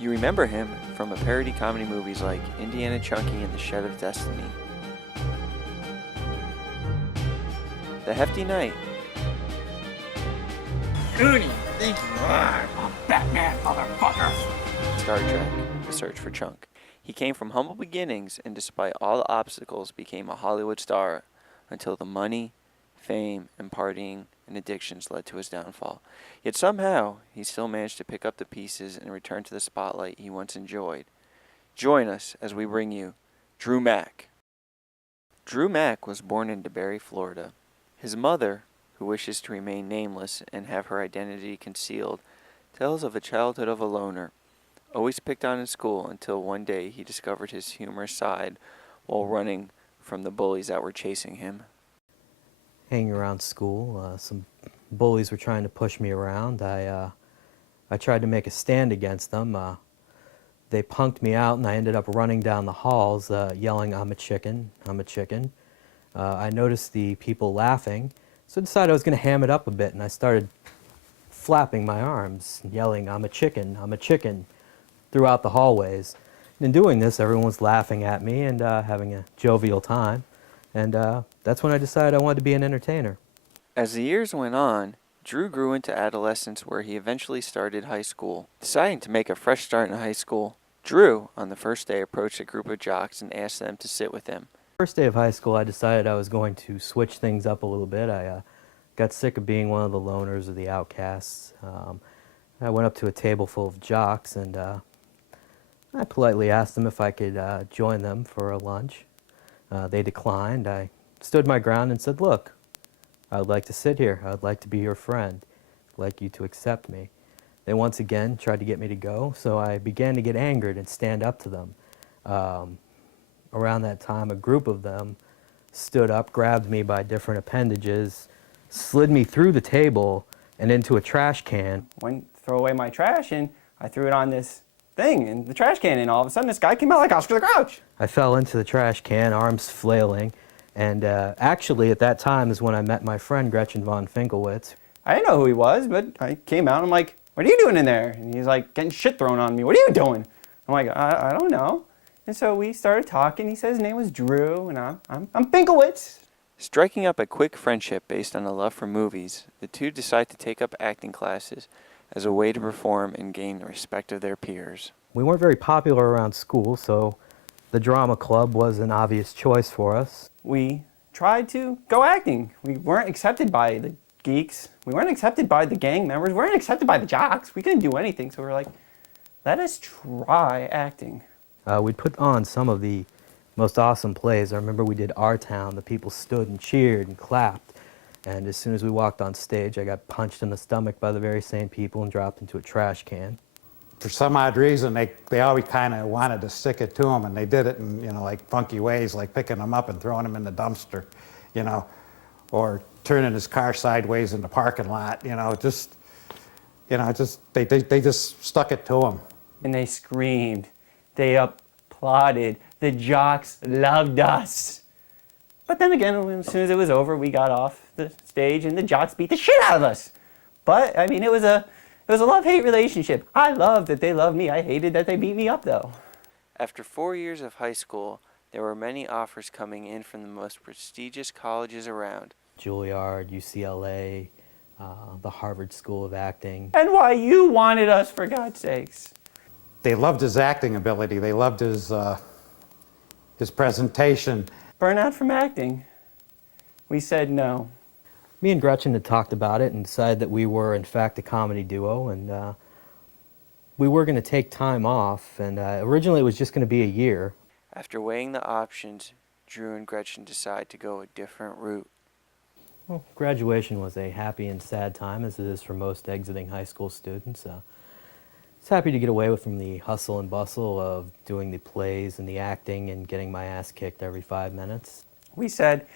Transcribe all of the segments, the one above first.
You remember him from parody comedy movies like Indiana Chunky and The Shed of Destiny. The Hefty Knight. Who do you think you are? I'm Batman, motherfucker! Star Trek, The Search for Chunk. He came from humble beginnings and despite all the obstacles became a Hollywood star until the money, fame, and partying and addictions led to his downfall. Yet somehow, he still managed to pick up the pieces and return to the spotlight he once enjoyed. Join us as we bring you Drew Mack. Drew Mack was born in DeBary, Florida. His mother, who wishes to remain nameless and have her identity concealed, tells of a childhood of a loner, always picked on in school until one day he discovered his humorous side while running from the bullies that were chasing him. Hanging around school, some bullies were trying to push me around. I tried to make a stand against them. They punked me out and I ended up running down the halls yelling, "I'm a chicken, I'm a chicken." I noticed the people laughing, so I decided I was going to ham it up a bit, and I started flapping my arms, yelling, I'm a chicken," throughout the hallways. And in doing this, everyone was laughing at me and having a jovial time, and that's when I decided I wanted to be an entertainer. As the years went on, Drew grew into adolescence where he eventually started high school. Deciding to make a fresh start in high school, Drew, on the first day, approached a group of jocks and asked them to sit with him. First day of high school, I decided I was going to switch things up a little bit. I got sick of being one of the loners or the outcasts. I went up to a table full of jocks and I politely asked them if I could join them for a lunch. They declined. I stood my ground and said, "Look, I would like to sit here. I would like to be your friend. I'd like you to accept me." They once again tried to get me to go, so I began to get angered and stand up to them. Around that time, a group of them stood up, grabbed me by different appendages, slid me through the table and into a trash can. Went to throw away my trash, and I threw it on this thing in the trash can, and all of a sudden this guy came out like Oscar the Grouch. I fell into the trash can, arms flailing, and actually at that time is when I met my friend Gretchen von Finkelwitz. I didn't know who he was, but I came out and I'm like, "What are you doing in there?" And he's like, "Getting shit thrown on me. What are you doing?" I'm like, I don't know. And so we started talking. He said his name was Drew, and I'm Finkelwitz. Striking up a quick friendship based on a love for movies, the two decide to take up acting classes as a way to perform and gain the respect of their peers. We weren't very popular around school, so the drama club was an obvious choice for us. We tried to go acting. We weren't accepted by the geeks. We weren't accepted by the gang members. We weren't accepted by the jocks. We couldn't do anything, so we were like, let us try acting. We'd put on some of the most awesome plays. I remember we did Our Town. The people stood and cheered and clapped. And as soon as we walked on stage, I got punched in the stomach by the very same people and dropped into a trash can. For some odd reason, they always kind of wanted to stick it to them, and they did it in, like funky ways, like picking them up and throwing them in the dumpster, or turning his car sideways in the parking lot, they just stuck it to him. And they screamed. They applauded. The jocks loved us. But then again, as soon as it was over, we got off the stage and the jocks beat the shit out of us. But, I mean, it was a love-hate relationship. I loved that they loved me. I hated that they beat me up, though. After 4 years of high school, there were many offers coming in from the most prestigious colleges around. Juilliard, UCLA, the Harvard School of Acting. And why you wanted us, for God's sakes. They loved his acting ability. They loved his presentation. Burnout from acting. We said no. Me and Gretchen had talked about it and decided that we were, in fact, a comedy duo, and we were going to take time off, and originally it was just going to be a year. After weighing the options, Drew and Gretchen decided to go a different route. Well, graduation was a happy and sad time, as it is for most exiting high school students. I was happy to get away from the hustle and bustle of doing the plays and the acting and getting my ass kicked every 5 minutes. We said,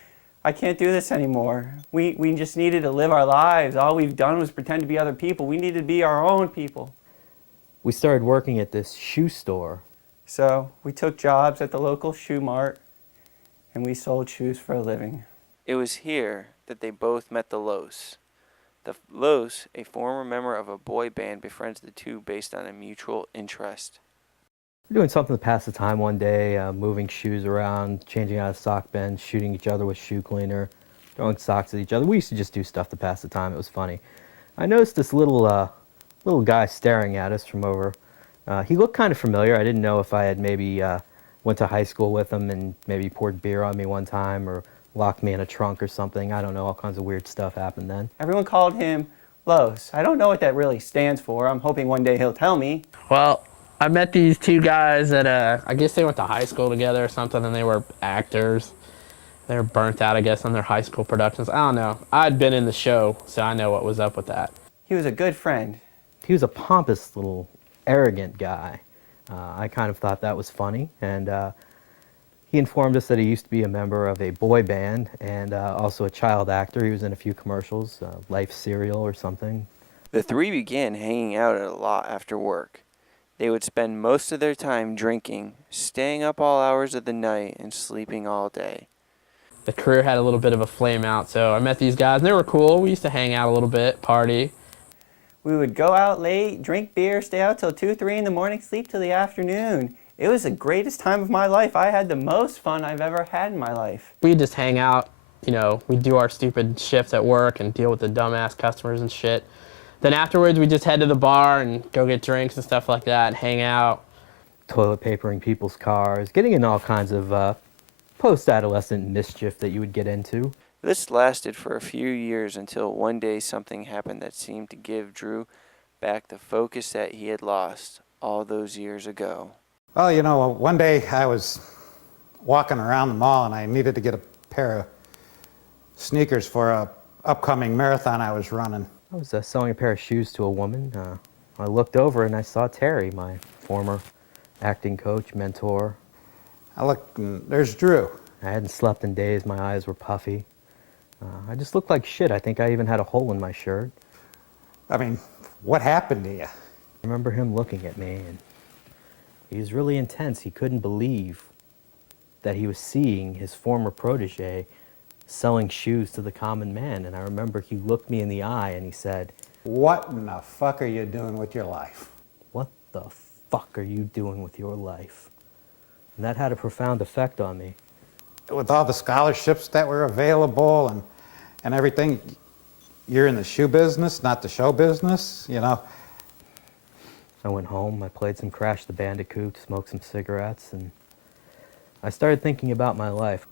I can't do this anymore. We just needed to live our lives. All we've done was pretend to be other people. We needed to be our own people. We started working at this shoe store. So we took jobs at the local shoe mart and we sold shoes for a living. It was here that they both met the Los. Los, a former member of a boy band, befriends the two based on a mutual interest. We're doing something to pass the time one day, moving shoes around, changing out of sock bins, shooting each other with shoe cleaner, throwing socks at each other. We used to just do stuff to pass the time. It was funny. I noticed this little guy staring at us from over. He looked kind of familiar. I didn't know if I had maybe went to high school with him and maybe poured beer on me one time or locked me in a trunk or something. I don't know. All kinds of weird stuff happened then. Everyone called him Los. I don't know what that really stands for. I'm hoping one day he'll tell me. Well, I met these two guys at I guess they went to high school together or something, and they were actors. They were burnt out, I guess, on their high school productions. I don't know. I'd been in the show, so I know what was up with that. He was a good friend. He was a pompous little arrogant guy. I kind of thought that was funny, and he informed us that he used to be a member of a boy band and also a child actor. He was in a few commercials, Life Cereal or something. The three began hanging out a lot after work. They would spend most of their time drinking, staying up all hours of the night, and sleeping all day. The career had a little bit of a flame out, so I met these guys, and they were cool. We used to hang out a little bit, party. We would go out late, drink beer, stay out till 2, 3 in the morning, sleep till the afternoon. It was the greatest time of my life. I had the most fun I've ever had in my life. We'd just hang out, you know, we'd do our stupid shifts at work and deal with the dumbass customers and shit. Then afterwards, we'd just head to the bar and go get drinks and stuff like that and hang out. Toilet papering people's cars, getting in all kinds of post-adolescent mischief that you would get into. This lasted for a few years until one day something happened that seemed to give Drew back the focus that he had lost all those years ago. Well, you know, one day I was walking around the mall and I needed to get a pair of sneakers for a upcoming marathon I was running. I was selling a pair of shoes to a woman. I looked over and I saw Terry, my former acting coach, mentor. I looked and there's Drew. I hadn't slept in days. My eyes were puffy. I just looked like shit. I think I even had a hole in my shirt. I mean, what happened to you? I remember him looking at me, and he was really intense. He couldn't believe that he was seeing his former protege selling shoes to the common man. And I remember he looked me in the eye and he said, What in the fuck are you doing with your life? "What the fuck are you doing with your life?" And that had a profound effect on me. With all the scholarships that were available and everything, you're in the shoe business, not the show business, you know. I went home, I played some Crash the Bandicoot, smoked some cigarettes, and I started thinking about my life.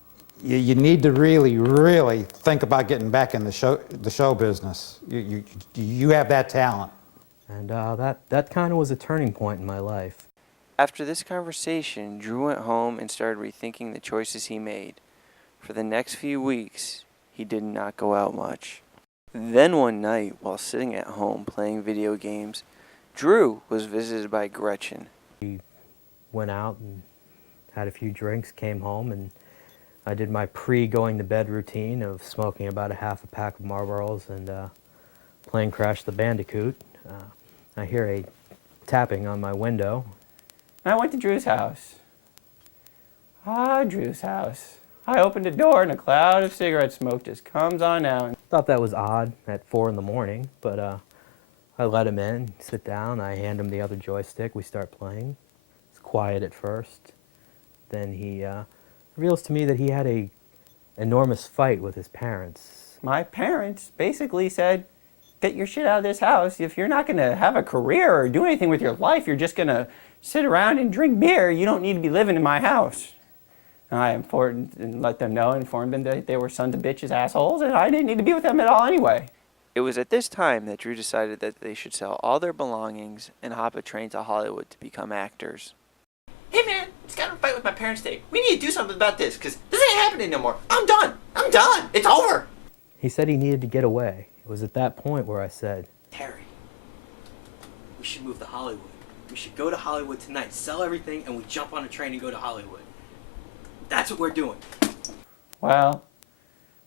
You need to really, really think about getting back in the show business. You have that talent. And that kind of was a turning point in my life. After this conversation, Drew went home and started rethinking the choices he made. For the next few weeks, he did not go out much. Then one night, while sitting at home playing video games, Drew was visited by Gretchen. We went out and had a few drinks, came home, and I did my pre-going to bed routine of smoking about a half a pack of Marlboros and playing Crash the Bandicoot. I hear a tapping on my window. And I went to Drew's house. Drew's house. I opened the door and a cloud of cigarette smoke just comes on out. Thought that was odd at 4 in the morning, but I let him in, sit down, I hand him the other joystick, we start playing. It's quiet at first. Then he reveals to me that he had a enormous fight with his parents. My parents basically said, get your shit out of this house. If you're not going to have a career or do anything with your life, you're just going to sit around and drink beer. You don't need to be living in my house. And I informed them that they were sons of bitches, assholes, and I didn't need to be with them at all anyway. It was at this time that Drew decided that they should sell all their belongings and hop a train to Hollywood to become actors. Hey man, just got in a fight with my parents today. We need to do something about this, because this ain't happening no more. I'm done. It's over. He said he needed to get away. It was at that point where I said, Terry, we should move to Hollywood. We should go to Hollywood tonight, sell everything, and we jump on a train and go to Hollywood. That's what we're doing. Well,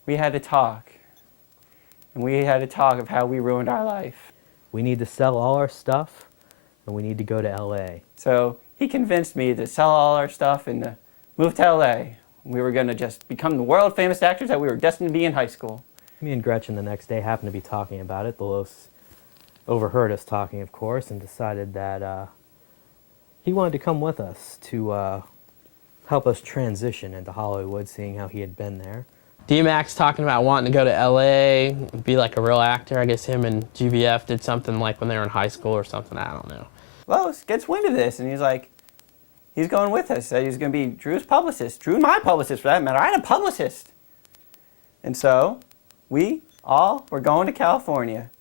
we had to talk. And we had to talk of how we ruined our life. we need to sell all our stuff and we need to go to LA. So he convinced me to sell all our stuff and to move to LA. We were going to just become the world famous actors that we were destined to be in high school. Me and Gretchen the next day happened to be talking about it. The Los overheard us talking, of course, and decided that he wanted to come with us to help us transition into Hollywood, seeing how he had been there. D-Mac's talking about wanting to go to LA, be like a real actor. I guess him and GVF did something like when they were in high school or something. I don't know. Los gets wind of this, and he's like, he's going with us. Said he's going to be Drew's publicist. Drew, my publicist, for that matter. I had a publicist. And so we all were going to California.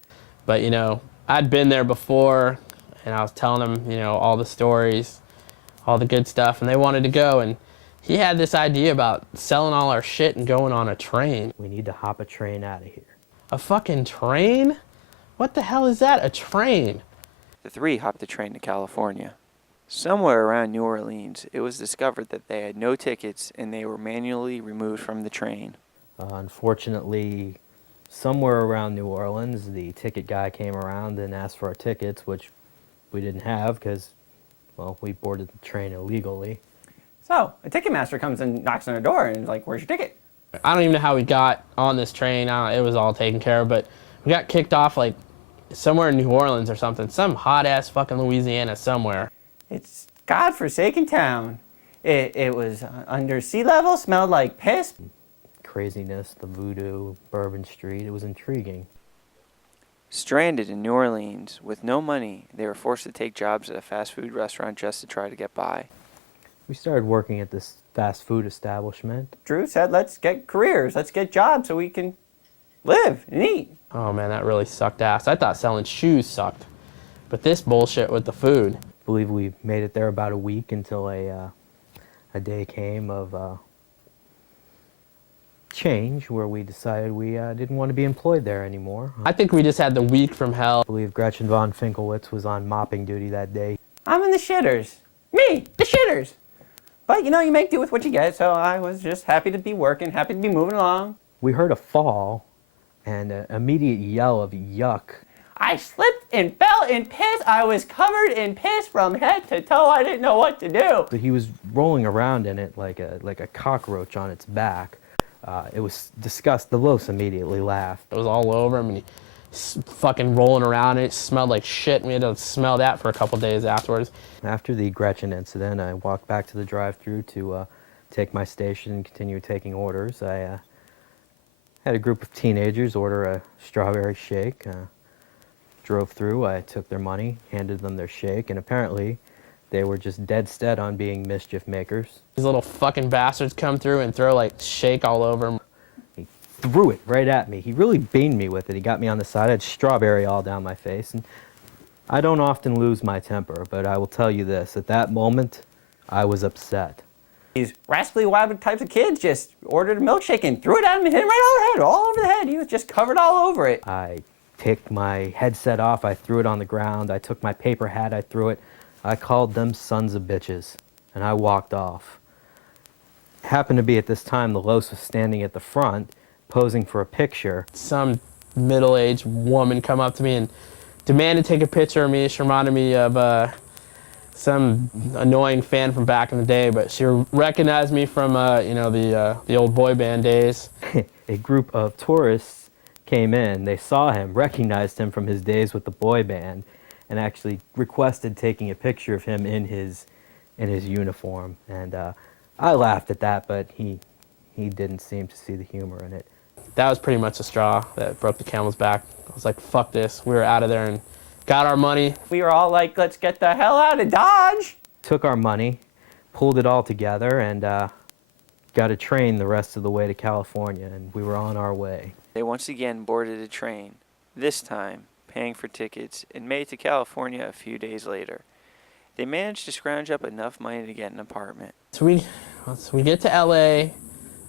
But, you know, I'd been there before, and I was telling them, you know, all the stories, all the good stuff, and they wanted to go. And he had this idea about selling all our shit and going on a train. We need to hop a train out of here. A fucking train? What the hell is that? A train? The three hopped the train to California. Somewhere around New Orleans, it was discovered that they had no tickets and they were manually removed from the train. Unfortunately, somewhere around New Orleans, the ticket guy came around and asked for our tickets, which we didn't have because, well, we boarded the train illegally. So a Ticketmaster comes and knocks on our door and is like, where's your ticket? I don't even know how we got on this train. It was all taken care of, but we got kicked off like somewhere in New Orleans or something. Some hot-ass fucking Louisiana somewhere. It's godforsaken town. It was under sea level, smelled like piss. Craziness, the voodoo, Bourbon Street, it was intriguing. Stranded in New Orleans with no money, they were forced to take jobs at a fast food restaurant just to try to get by. We started working at this fast food establishment. Drew said, let's get careers, let's get jobs so we can live and eat. Oh man, that really sucked ass. I thought selling shoes sucked, but this bullshit with the food. I believe we made it there about a week until a day came of change where we decided we didn't want to be employed there anymore. I think we just had the week from hell. I believe Gretchen von Finkelwitz was on mopping duty that day. I'm in the shitters. Me, the shitters. But you know, you make do with what you get, so I was just happy to be working, happy to be moving along. We heard a fall and an immediate yell of yuck. I slipped and fell in piss. I was covered in piss from head to toe. I didn't know what to do. So he was rolling around in it like a cockroach on its back. It was disgusting. The Los immediately laughed. It was all over him, and he fucking rolling around. It smelled like shit, and we had to smell that for a couple days afterwards. After the Gretchen incident, I walked back to the drive-thru to take my station and continue taking orders. I had a group of teenagers order a strawberry shake. Drove through, I took their money, handed them their shake, and apparently they were just dead set on being mischief makers. These little fucking bastards come through and throw like shake all over him. He threw it right at me. He really beamed me with it. He got me on the side. I had strawberry all down my face. And I don't often lose my temper, but I will tell you this. At that moment, I was upset. These rascally wild types of kids just ordered a milkshake and threw it at him and hit him right over the head, all over the head. He was just covered all over it. I took my headset off. I threw it on the ground. I took my paper hat. I threw it. I called them sons of bitches, and I walked off. Happened to be at this time the Los was standing at the front, posing for a picture. Some middle-aged woman come up to me and demanded to take a picture of me. She reminded me of some annoying fan from back in the day, but she recognized me from you know, the old boy band days. A group of tourists came in. They saw him, recognized him from his days with the boy band, and actually requested taking a picture of him in his uniform. And I laughed at that, but he didn't seem to see the humor in it. That was pretty much the straw that broke the camel's back. I was like, fuck this. We were out of there and got our money. We were all like, let's get the hell out of Dodge. Took our money, pulled it all together, and got a train the rest of the way to California, and we were on our way. They once again boarded a train, this time paying for tickets, and made it to California a few days later. They managed to scrounge up enough money to get an apartment. So we get to LA,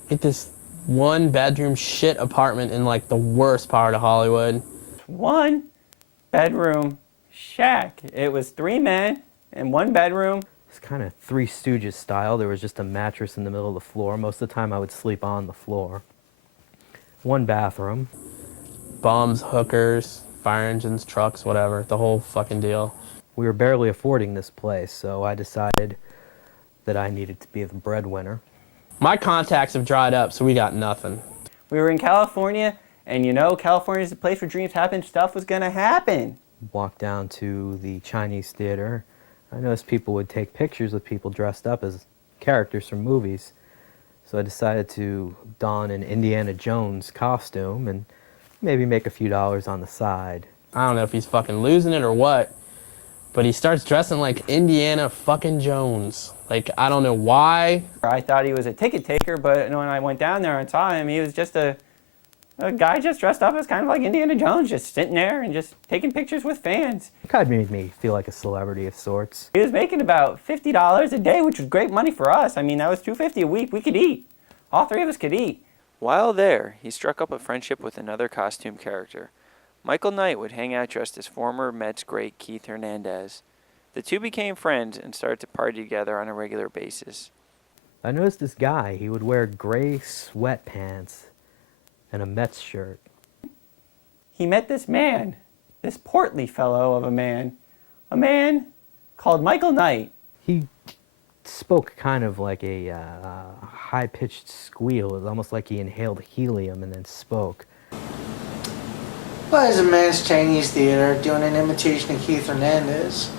get this one bedroom shit apartment in like the worst part of Hollywood. One bedroom shack. It was 3 men and 1 bedroom. It's kind of Three Stooges style. There was just a mattress in the middle of the floor. Most of the time I would sleep on the floor. 1 bathroom. Bums, hookers, fire engines, trucks, whatever, the whole fucking deal. We were barely affording this place, so I decided that I needed to be the breadwinner. My contacts have dried up, so we got nothing. We were in California And you know, California's the place where dreams happen, stuff was gonna happen. Walked down to the Chinese theater. I noticed people would take pictures with people dressed up as characters from movies. So I decided to don an Indiana Jones costume and maybe make a few dollars on the side. I don't know if he's fucking losing it or what, but he starts dressing like Indiana fucking Jones. Like, I don't know why. I thought he was a ticket taker, but when I went down there and saw him, he was just a guy just dressed up as kind of like Indiana Jones, just sitting there and just taking pictures with fans. It kind of made me feel like a celebrity of sorts. He was making about $50 a day, which was great money for us. I mean, that was $250 a week. We could eat. All three of us could eat. While there, he struck up a friendship with another costume character. Michael Knight would hang out dressed as former Mets great Keith Hernandez. The two became friends and started to party together on a regular basis. I noticed this guy, he would wear gray sweatpants and a Mets shirt. He met this man, this portly fellow of a man called Michael Knight. He spoke kind of like a high-pitched squeal. It was almost like he inhaled helium and then spoke. Well, there's a man's Chinese theater doing an imitation of Keith Hernandez.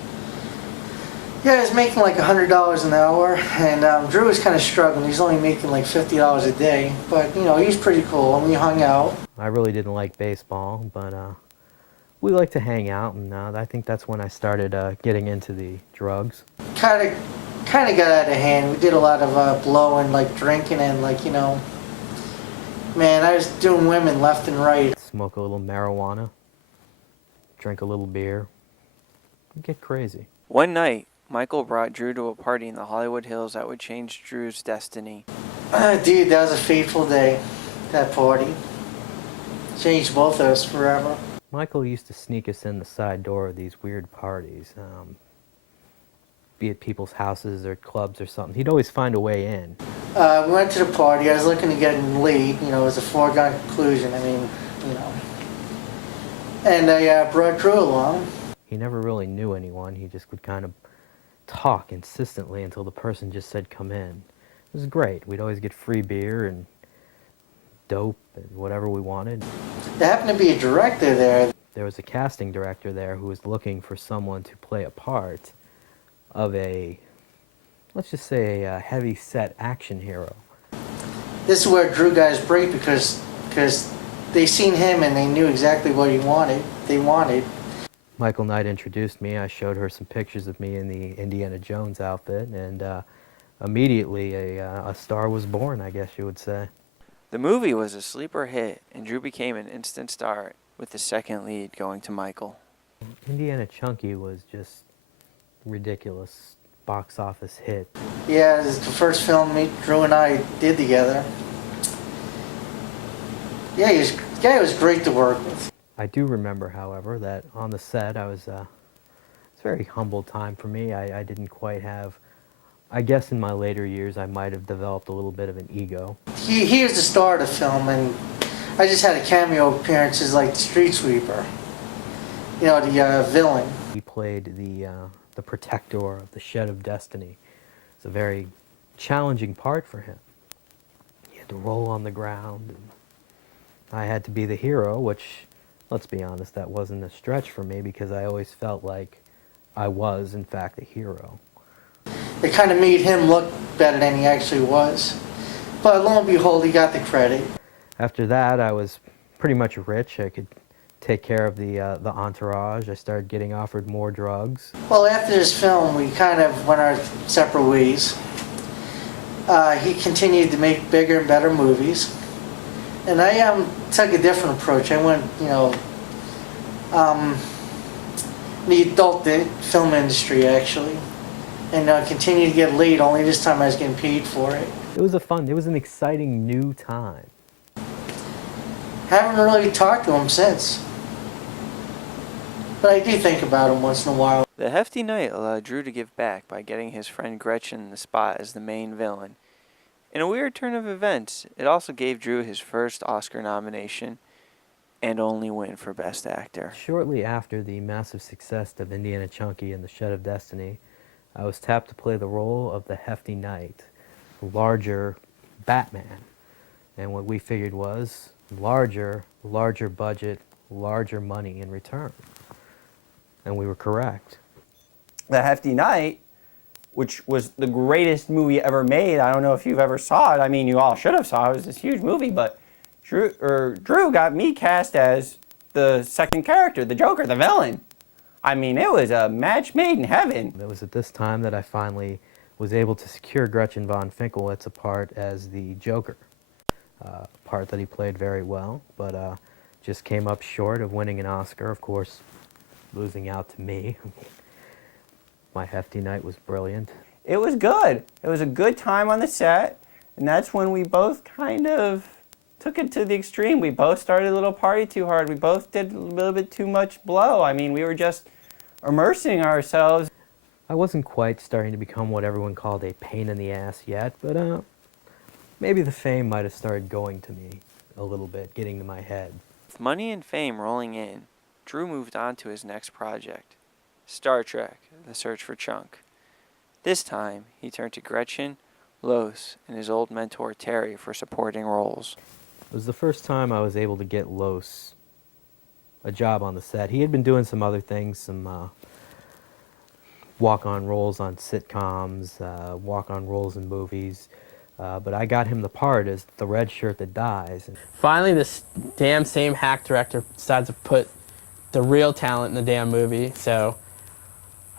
Yeah, he's making like $100 an hour, and Drew was kind of struggling. He's only making like $50 a day, but you know, he's pretty cool, and we hung out. I really didn't like baseball, but we liked to hang out, and I think that's when I started getting into the drugs. Kind of got out of hand. We did a lot of blowing, like drinking, and like, you know, man, I was doing women left and right. Smoke a little marijuana, drink a little beer, get crazy. One night, Michael brought Drew to a party in the Hollywood Hills that would change Drew's destiny. Dude, that was a fateful day, that party. Changed both of us forever. Michael used to sneak us in the side door of these weird parties, be it people's houses or clubs or something. He'd always find a way in. We went to the party. I was looking to get in lead. You know, it was a foregone conclusion. I mean, you know. And I brought Drew along. He never really knew anyone. He just would kind of talk insistently until the person just said, "Come in." It was great. We'd always get free beer and dope and whatever we wanted. There happened to be a director there. There was a casting director there who was looking for someone to play a part of a, let's just say, a heavy-set action hero. This is where Drew got his break because they seen him and they knew exactly what he wanted. They wanted. Michael Knight introduced me. I showed her some pictures of me in the Indiana Jones outfit, and immediately a star was born, I guess you would say. The movie was a sleeper hit, and Drew became an instant star, with the second lead going to Michael. Indiana Chunky was just ridiculous box office hit. Yeah, this is the first film Drew and I did together. Yeah, the guy was great to work with. I do remember, however, that on the set it's a very humble time for me. I didn't quite have, I guess in my later years I might have developed a little bit of an ego. He was the star of the film, and I just had a cameo appearances like the street sweeper. You know, the villain. He played the protector of the Shed of Destiny. It's a very challenging part for him. He had to roll on the ground, and I had to be the hero, which, let's be honest, that wasn't a stretch for me because I always felt like I was, in fact, a hero. It kind of made him look better than he actually was. But lo and behold, he got the credit. After that, I was pretty much rich. I could take care of the entourage. I started getting offered more drugs. Well, after this film, we kind of went our separate ways. He continued to make bigger and better movies. And I took a different approach. I went, you know, the adult film industry, actually. And continued to get laid, only this time I was getting paid for it. It was an exciting new time. Haven't really talked to him since. But I do think about him once in a while. The hefty night allowed Drew to give back by getting his friend Gretchen the spot as the main villain. In a weird turn of events, it also gave Drew his first Oscar nomination and only win for Best Actor. Shortly after the massive success of Indiana Chunky and the Shed of Destiny, I was tapped to play the role of the Hefty Knight, the larger Batman. And what we figured was, larger budget, larger money in return. And we were correct. The Hefty Night, which was the greatest movie ever made. I don't know if you've ever saw it. I mean, you all should have saw it. It was this huge movie, but Drew got me cast as the second character, the Joker, the villain. I mean, it was a match made in heaven. It was at this time that I finally was able to secure Gretchen von Finkelwitz a part as the Joker. A part that he played very well, but just came up short of winning an Oscar, of course, losing out to me. My Hefty Night was brilliant. It was good. It was a good time on the set, and that's when we both kind of took it to the extreme. We both started a little party too hard. We both did a little bit too much blow. I mean, we were just immersing ourselves. I wasn't quite starting to become what everyone called a pain in the ass yet, but maybe the fame might have started going to me a little bit, getting to my head. With money and fame rolling in, Drew moved on to his next project, Star Trek: The Search for Chunk. This time, he turned to Gretchen, Los, and his old mentor Terry for supporting roles. It was the first time I was able to get Los a job on the set. He had been doing some other things, some walk-on roles on sitcoms, walk-on roles in movies, but I got him the part as the red shirt that dies. Finally, this damn same hack director decides to put the real talent in the damn movie, so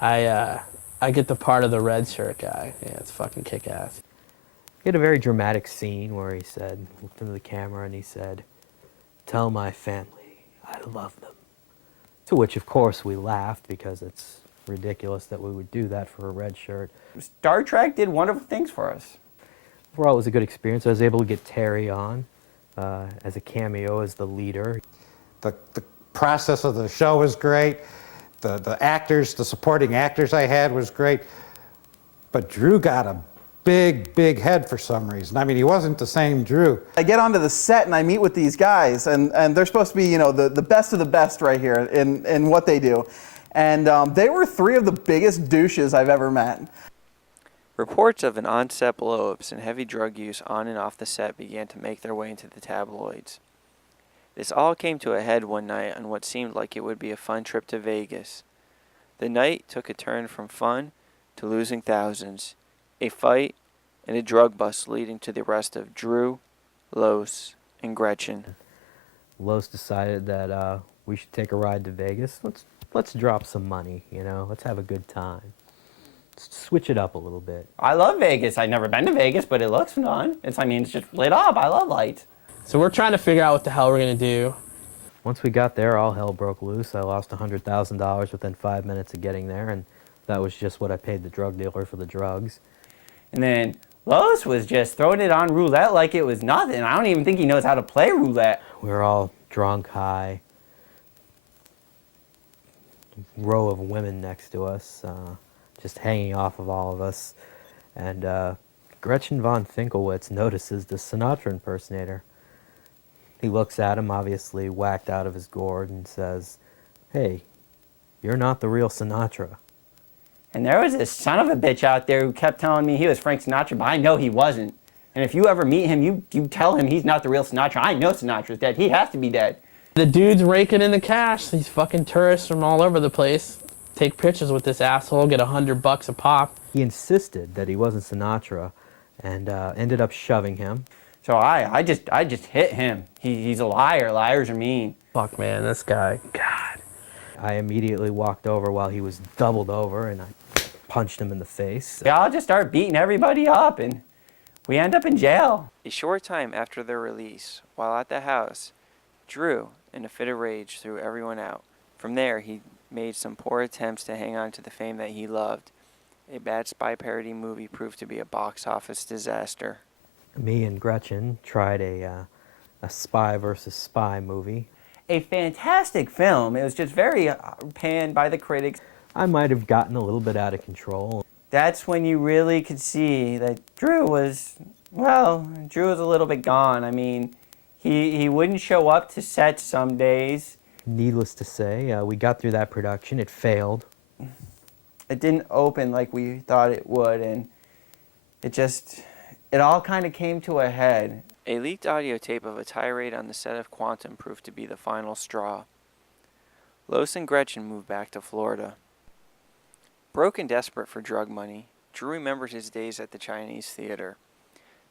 I get the part of the red shirt guy. Yeah, it's fucking kick-ass. He had a very dramatic scene where he said, looked into the camera and he said, "Tell my family I love them." To which, of course, we laughed because it's ridiculous that we would do that for a red shirt. Star Trek did wonderful things for us. Overall, it was a good experience. I was able to get Terry on as a cameo as the leader. The process of the show was great. The actors, the supporting actors I had was great. But Drew got a big head for some reason. I mean, he wasn't the same Drew. I get onto the set and I meet with these guys, and they're supposed to be, you know, the best of the best right here in what they do. And they were three of the biggest douches I've ever met. Reports of an on-set blow-ups and heavy drug use on and off the set began to make their way into the tabloids. This all came to a head one night on what seemed like it would be a fun trip to Vegas. The night took a turn from fun to losing thousands, a fight, and a drug bust leading to the arrest of Drew, Los, and Gretchen. Los decided that we should take a ride to Vegas. Let's drop some money, you know. Let's have a good time. Let's switch it up a little bit. I love Vegas. I've never been to Vegas, but it looks fun. It's just lit up. I love lights. So we're trying to figure out what the hell we're gonna do. Once we got there, all hell broke loose. I lost $100,000 within 5 minutes of getting there, and that was just what I paid the drug dealer for the drugs. And then Los was just throwing it on roulette like it was nothing. I don't even think he knows how to play roulette. We were all drunk, high. Row of women next to us, just hanging off of all of us. And Gretchen von Finkelwitz notices the Sinatra impersonator. He looks at him, obviously whacked out of his gourd, and says, "Hey, you're not the real Sinatra." And there was this son of a bitch out there who kept telling me he was Frank Sinatra, but I know he wasn't. And if you ever meet him, you tell him he's not the real Sinatra. I know Sinatra's dead. He has to be dead. The dude's raking in the cash. These fucking tourists from all over the place take pictures with this asshole, get $100 a pop. He insisted that he wasn't Sinatra and ended up shoving him. So I just hit him. He's a liar. Liars are mean. Fuck, man, this guy. God. I immediately walked over while he was doubled over, and I punched him in the face. They all just start beating everybody up, and we end up in jail. A short time after their release, while at the house, Drew, in a fit of rage, threw everyone out. From there, he made some poor attempts to hang on to the fame that he loved. A bad spy parody movie proved to be a box office disaster. Me and Gretchen tried a spy versus spy movie. A fantastic film. It was just very panned by the critics. I might have gotten a little bit out of control. That's when you really could see that Drew was a little bit gone. I mean, he wouldn't show up to set some days. Needless to say, we got through that production. It failed. It didn't open like we thought it would, and it all kind of came to a head. A leaked audio tape of a tirade on the set of Quantum proved to be the final straw. Los and Gretchen moved back to Florida. Broke and desperate for drug money, Drew remembered his days at the Chinese theater.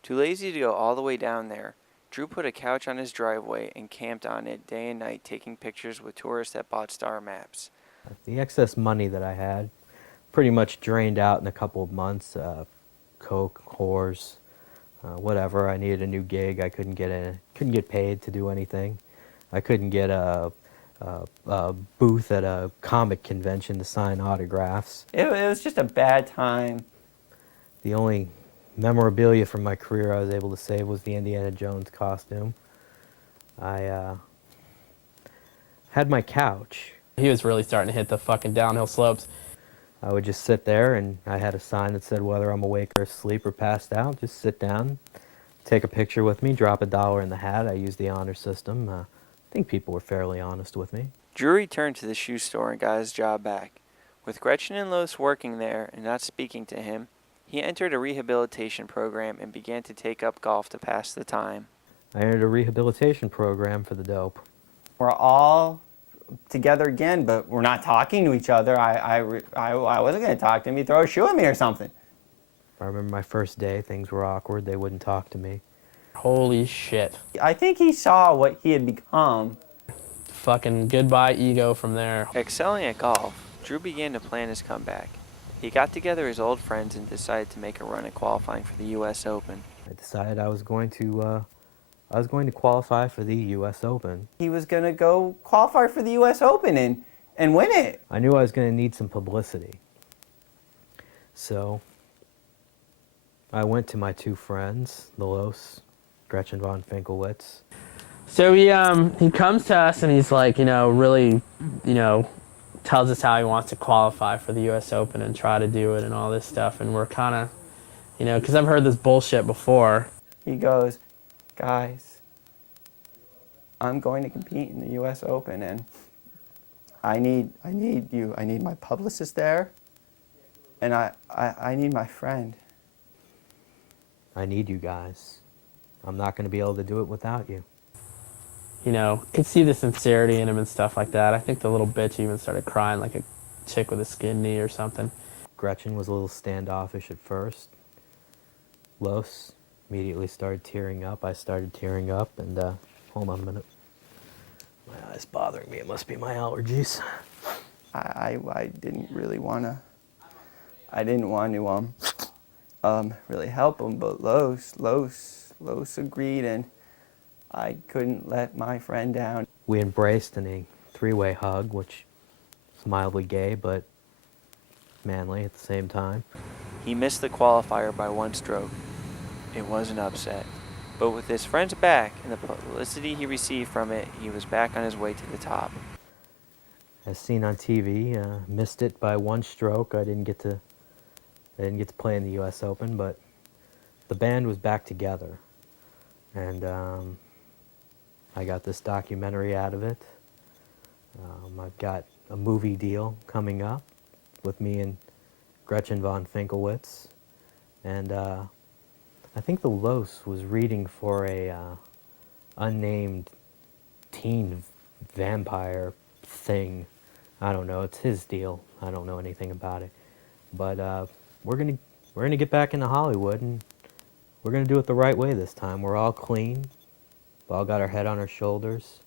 Too lazy to go all the way down there, Drew put a couch on his driveway and camped on it day and night, taking pictures with tourists that bought star maps. The excess money that I had pretty much drained out in a couple of months. Coke, whores, whatever. I needed a new gig. I couldn't get paid to do anything. I couldn't get a booth at a comic convention to sign autographs. It was just a bad time. The only memorabilia from my career I was able to save was the Indiana Jones costume. I had my couch. He was really starting to hit the fucking downhill slopes. I would just sit there, and I had a sign that said whether I'm awake or asleep or passed out, just sit down, take a picture with me, drop $1 in the hat. I used the honor system. I think people were fairly honest with me. Drew returned to the shoe store and got his job back. With Gretchen and Los working there and not speaking to him, he entered a rehabilitation program and began to take up golf to pass the time. I entered a rehabilitation program for the dope. We're all together again, but we're not talking to each other. I wasn't going to talk to him. He'd throw a shoe at me or something. I remember my first day, things were awkward. They wouldn't talk to me. Holy shit. I think he saw what he had become. Fucking goodbye ego from there. Excelling at golf, Drew began to plan his comeback. He got together his old friends and decided to make a run at qualifying for the U.S. Open. I decided I was going to qualify for the U.S. Open. He was going to go qualify for the U.S. Open and win it. I knew I was going to need some publicity. So I went to my two friends, the Los, Gretchen von Finkelwitz. So he comes to us and he's like, really, tells us how he wants to qualify for the U.S. Open and try to do it and all this stuff. And we're kind of, because I've heard this bullshit before. He goes, guys, I'm going to compete in the U.S. Open, and I need you. I need my publicist there, and I need my friend. I need you guys. I'm not going to be able to do it without you. Could see the sincerity in him and stuff like that. I think the little bitch even started crying like a chick with a skin knee or something. Gretchen was a little standoffish at first. Los immediately started tearing up. I started tearing up, and hold on a minute. My eye's bothering me. It must be my allergies. I didn't really want to. I didn't want to really help him, but Los agreed, and I couldn't let my friend down. We embraced in a three-way hug, which is mildly gay, but manly at the same time. He missed the qualifier by one stroke. It was an upset. But with his friends back and the publicity he received from it, he was back on his way to the top. As seen on TV, missed it by one stroke. I didn't get to play in the U.S. Open, but the band was back together. And I got this documentary out of it. I've got a movie deal coming up with me and Gretchen von Finkelwitz. And I think the Los was reading for a unnamed teen vampire thing. I don't know. It's his deal. I don't know anything about it. But we're gonna get back into Hollywood, and we're gonna do it the right way this time. We're all clean. We all got our head on our shoulders.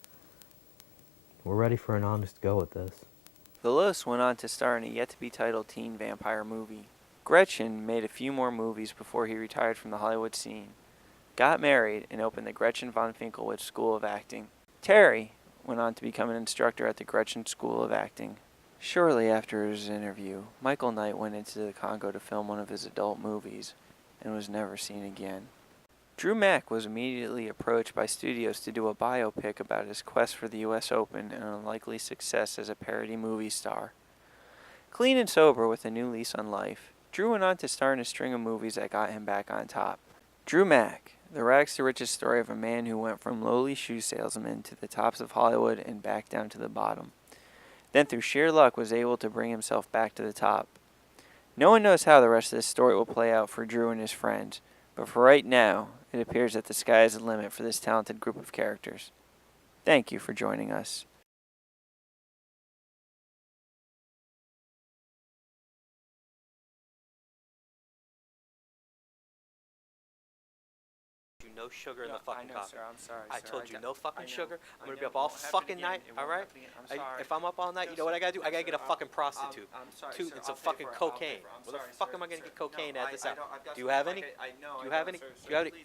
We're ready for an honest go at this. The Los went on to star in a yet-to-be-titled teen vampire movie. Gretchen made a few more movies before he retired from the Hollywood scene, got married, and opened the Gretchen von Finkelwitz School of Acting. Terry went on to become an instructor at the Gretchen School of Acting. Shortly after his interview, Michael Knight went into the Congo to film one of his adult movies and was never seen again. Drew Mack was immediately approached by studios to do a biopic about his quest for the U.S. Open and unlikely success as a parody movie star. Clean and sober with a new lease on life, Drew went on to star in a string of movies that got him back on top. Drew Mack, the rags to riches story of a man who went from lowly shoe salesman to the tops of Hollywood and back down to the bottom. Then through sheer luck was able to bring himself back to the top. No one knows how the rest of this story will play out for Drew and his friends, but for right now, It appears that the sky is the limit for this talented group of characters. Thank you for joining us. No sugar in the fucking coffee. I'm sorry. I told you no fucking sugar. I'm gonna be up all fucking night. All right. If I'm up all night, you know what I gotta do? I gotta get a fucking prostitute. It's a fucking cocaine. Where the fuck am I gonna get cocaine at this hour? Do you have any? Do you have any? Do you have any?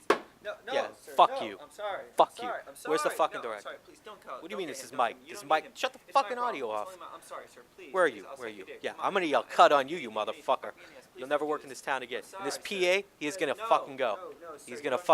Yeah. Fuck you. I'm sorry. Fuck you. Where's the fucking director? Please don't cut. What do you mean this is Mike? This is Mike. Shut the fucking audio off. I'm sorry, sir. Please. Where are you? Where are you? Yeah, I'm gonna yell cut on you, you motherfucker. You'll never work in this town again. And this PA, he is gonna fucking go. He's gonna fuck.